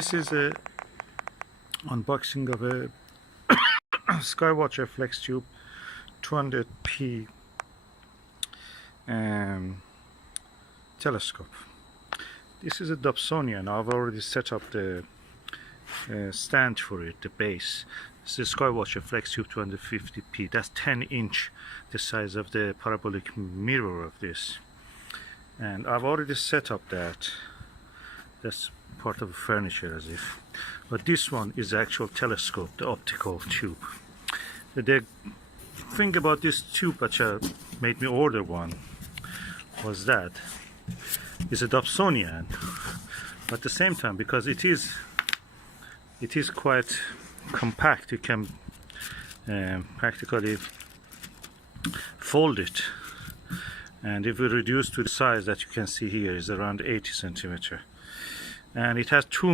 This is a unboxing of a Skywatcher FlexTube 200p telescope. This is a Dobsonian. I've already set up the stand for it, the base. This is Skywatcher FlexTube 250p. That's 10-inch, the size of the parabolic mirror of this. And I've already set up that. That's part of the furniture as if. But this one is the actual telescope, the optical tube. The thing about this tube which made me order one was that it's a Dobsonian. But at the same time, because it is quite compact, you can practically fold it. And if we reduce to the size that you can see here is around 80 centimeter. And it has 2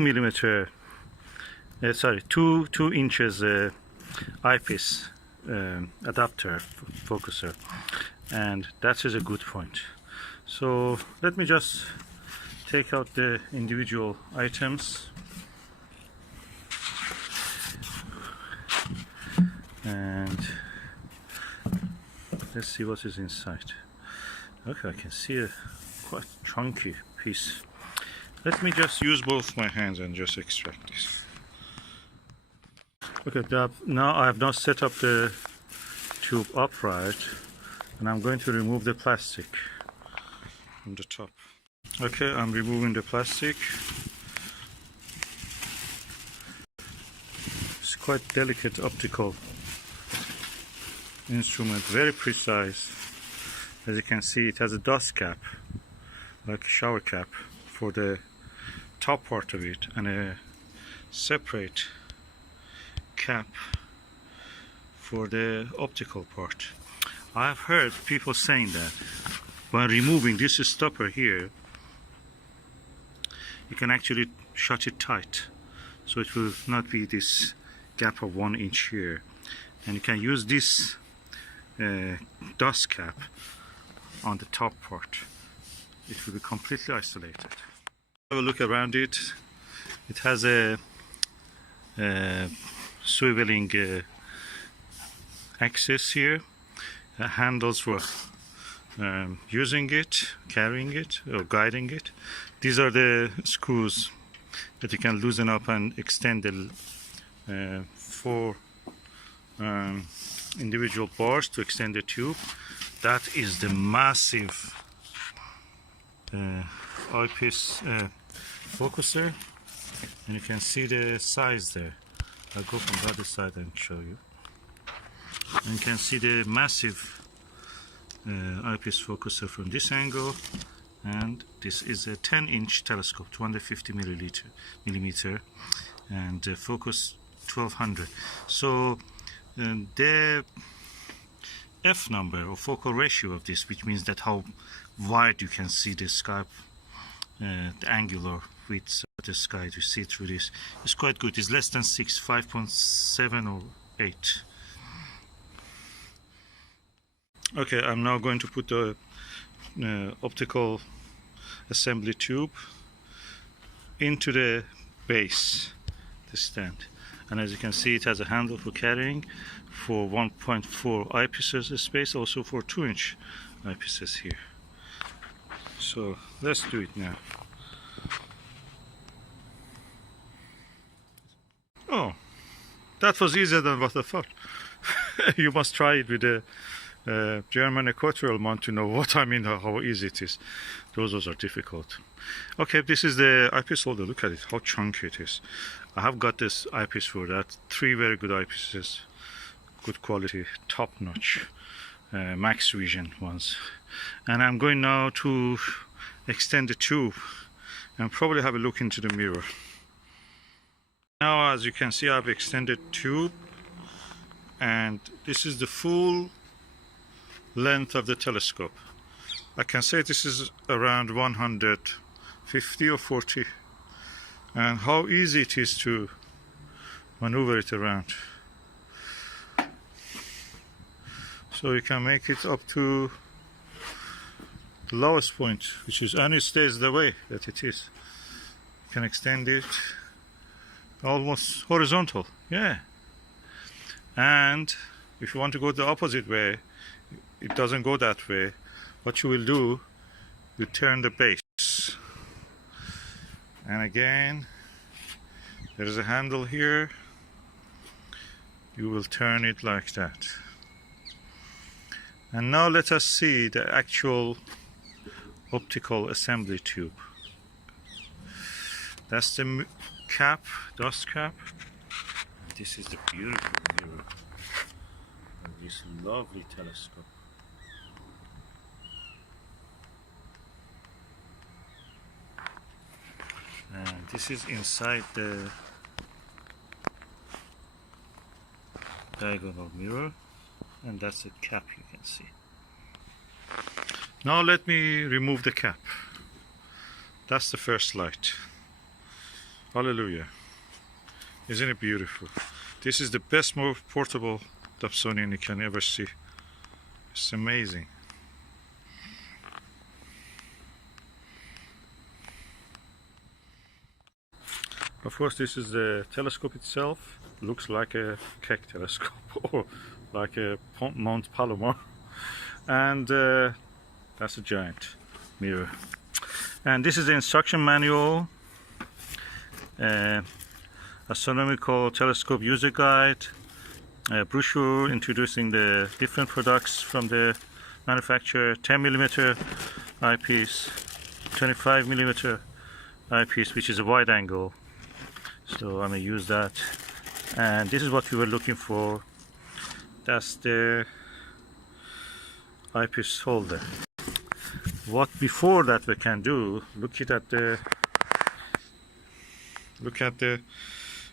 inches eyepiece adapter focuser, and that is a good point. So let me just take out the individual items and let's see what is inside. Okay, I can see a quite chunky piece. Let me just use both my hands and just extract this. Okay, now I have not set up the tube upright, and I'm going to remove the plastic from the top. Okay, I'm removing the plastic. It's quite delicate optical instrument, very precise. As you can see, it has a dust cap, like a shower cap, for the top part of it, and a separate cap for the optical part. I have heard people saying that by removing this stopper here, you can actually shut it tight, so it will not be this gap of 1 inch here, and you can use this dust cap on the top part. It will be completely isolated. Have a look around it. It has a swiveling axis here, handles for using it, carrying it, or guiding it. These are the screws that you can loosen up and extend the 4 individual bars to extend the tube. That is the massive eyepiece focuser, and you can see the size there. I'll go from the other side and show you. And you can see the massive eyepiece focuser from this angle, and this is a 10-inch telescope, 250 millimeter, and focus 1200. So the F number or focal ratio of this, which means that how wide you can see the sky, the angular width of the sky to see through this, is quite good. It's less than 6, 5.7 or 8. Okay, I'm now going to put the optical assembly tube into the base, the stand. And as you can see, it has a handle for carrying, for 1.4 eyepieces space, also for 2-inch eyepieces here. So let's do it now. Oh, that was easier than what I thought. You must try it with a German equatorial mount to know what I mean, how easy it is. Those are difficult. Okay, this is the eyepiece holder. Look at it, how chunky it is. I have got this eyepiece for that. 3 very good eyepieces, good quality, top notch, max vision ones. And I'm going now to extend the tube and probably have a look into the mirror. Now, as you can see, I've extended tube, and this is the full length of the telescope. I can say this is around 150 or 40, and how easy it is to maneuver it around. So you can make it up to the lowest point, which is, and it stays the way that it is. You can extend it almost horizontal, yeah. And if you want to go the opposite way, it doesn't go that way. What you will do, you turn the base, and again there is a handle here. You will turn it like that. And now let us see the actual optical assembly tube. That's the cap, dust cap. This is the beautiful mirror of this lovely telescope. And this is inside the diagonal mirror, and that's the cap you can see. Now let me remove the cap. That's the first light. Hallelujah. Isn't it beautiful? This is the best, most portable Dobsonian you can ever see. It's amazing. Of course, this is the telescope itself. Looks like a Keck telescope or like a Mount Palomar. And that's a giant mirror. And this is the instruction manual. Astronomical telescope user guide, brochure introducing the different products from the manufacturer, 10mm eyepiece, 25mm eyepiece, which is a wide angle, so I'm gonna use that. And this is what we were looking for. That's the eyepiece holder. What before that we can do, look at the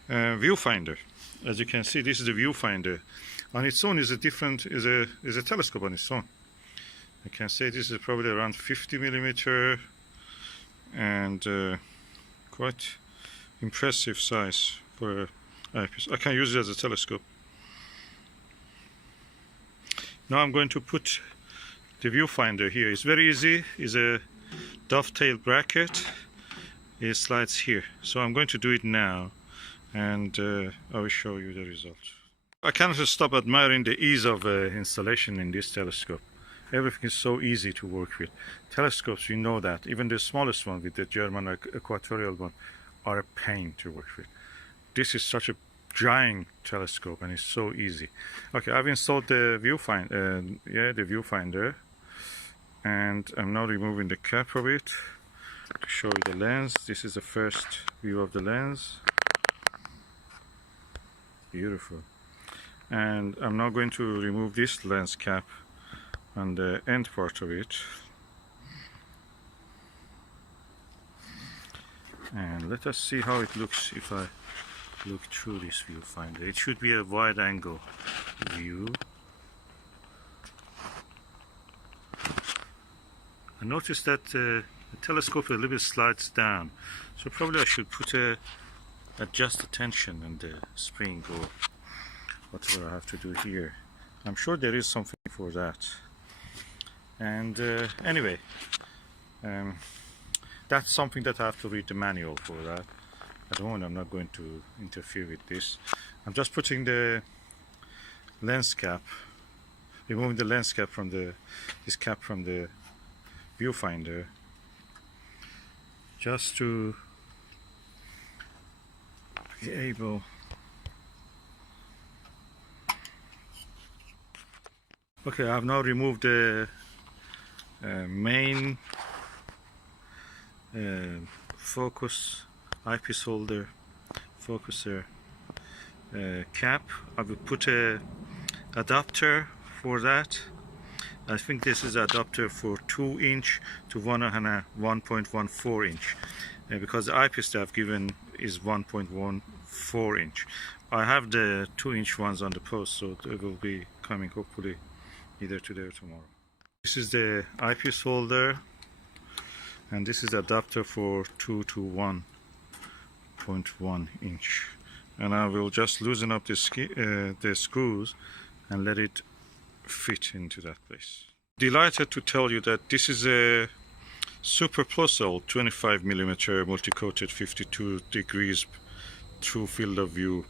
viewfinder. As you can see, this is the viewfinder. On its own is a telescope on its own. I can say this is probably around 50mm and quite impressive size for an eyepiece. I can use it as a telescope. Now I'm going to put the viewfinder here. It's very easy. It's a dovetail bracket. It slides here. So I'm going to do it now, and I will show you the result. I cannot stop admiring the ease of installation in this telescope. Everything is so easy to work with. Telescopes, you know that. Even the smallest one with the German equatorial one are a pain to work with. This is such a giant telescope and it's so easy. Okay, I've installed the viewfinder, and I'm now removing the cap of it to show you the lens. This is the first view of the lens. Beautiful. And I'm now going to remove this lens cap on the end part of it. And let us see how it looks if I look through this viewfinder. It should be a wide angle view. I noticed that the telescope a little bit slides down, so probably I should adjust the tension and the spring or whatever I have to do here. I'm sure there is something for that. And anyway, that's something that I have to read the manual for that. At the moment I'm not going to interfere with this. I'm just putting the lens cap, removing the lens cap from this cap from the viewfinder, just to be able. Okay, I've now removed the main focus eyepiece holder focuser cap. I will put a adapter for that. I think this is adapter for 2" to 1.14" because the eyepiece that I've given is 1.14". I have the 2" ones on the post, so they will be coming hopefully either today or tomorrow. This is the eyepiece holder, and this is the adapter for 2 to 1.1". And I will just loosen up the screws and let it fit into that place. Delighted to tell you that this is a super plus 25mm multi-coated 52 degrees true field of view.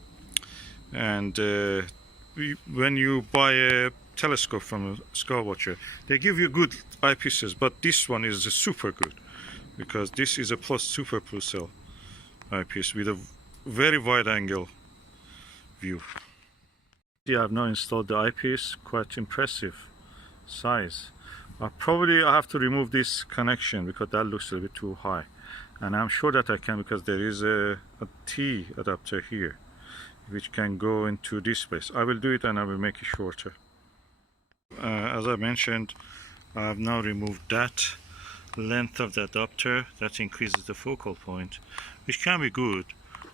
And when you buy a telescope from a Skywatcher, they give you good eyepieces, but this one is super good because this is a super plus cell eyepiece with a very wide angle view. Yeah, I've now installed the eyepiece, quite impressive size. Probably I have to remove this connection because that looks a little bit too high, and I'm sure that I can because there is a T adapter here which can go into this place. I will do it and I will make it shorter. As I mentioned, I have now removed that length of the adapter. That increases the focal point, which can be good,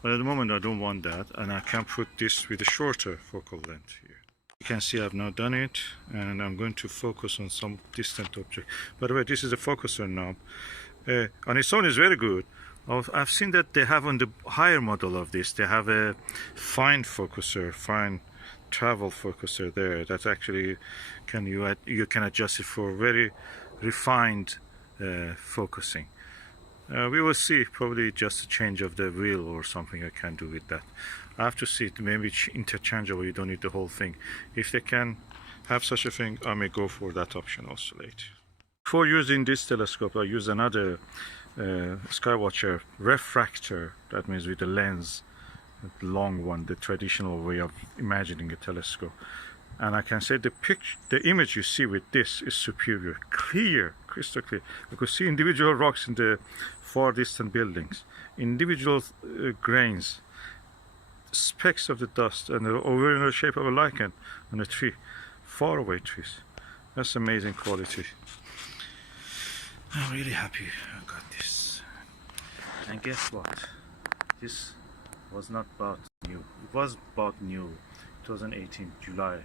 but at the moment I don't want that, and I can put this with a shorter focal length here. You can see I've now done it, and I'm going to focus on some distant object. By the way, this is a focuser knob. On its own is very good. I've seen that they have on the higher model of this, they have a fine focuser, fine travel focuser there that actually you can adjust it for very refined focusing. We will see, probably just a change of the wheel or something I can do with that. I have to see it, maybe it's interchangeable, you don't need the whole thing. If they can have such a thing, I may go for that option also later. Before using this telescope, I use another Skywatcher refractor, that means with a lens, the long one, the traditional way of imagining a telescope. And I can say the image you see with this is superior, clear, crystal clear. You could see individual rocks in the far distant buildings, individual grains, specks of the dust, and over in the shape of a lichen on a tree, far away trees. That's amazing quality. I'm really happy I got this. And guess what? This was not bought new. It was bought new 2018 July,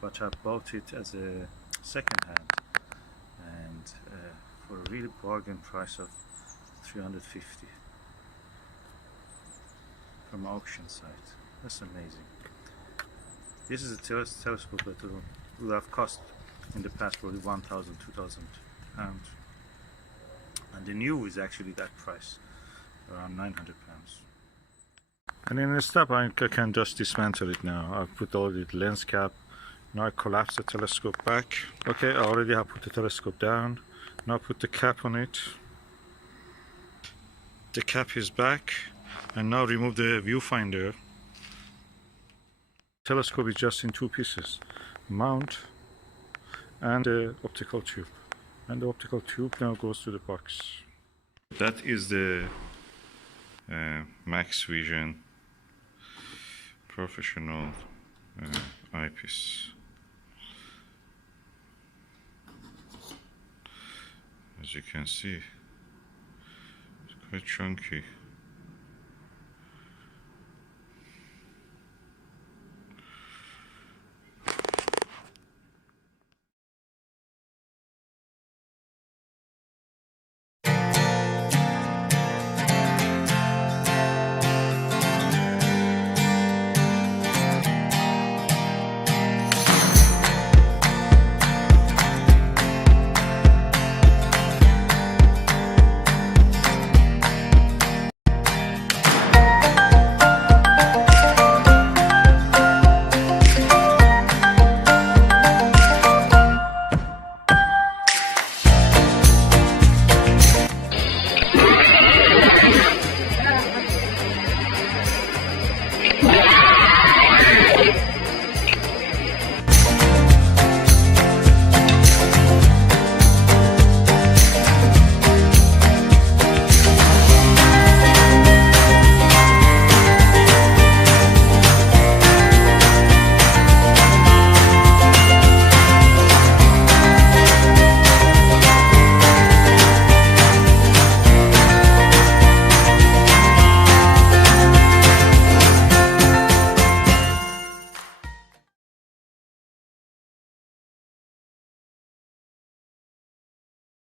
but I bought it as a second hand, and for a really bargain price of $350 from auction site. That's amazing. This is a telescope that would have cost in the past probably 1,000, 2,000 pounds, and the new is actually that price, around 900 pounds. And in the step I can just dismantle it now. I've put all the lens cap. Now I collapse the telescope back. Okay, I already have put the telescope down. Now put the cap on it. The cap is back, and now remove the viewfinder. Telescope is just in two pieces, mount and the optical tube. And the optical tube now goes to the box. That is the Max Vision professional eyepiece. As you can see, it's quite chunky.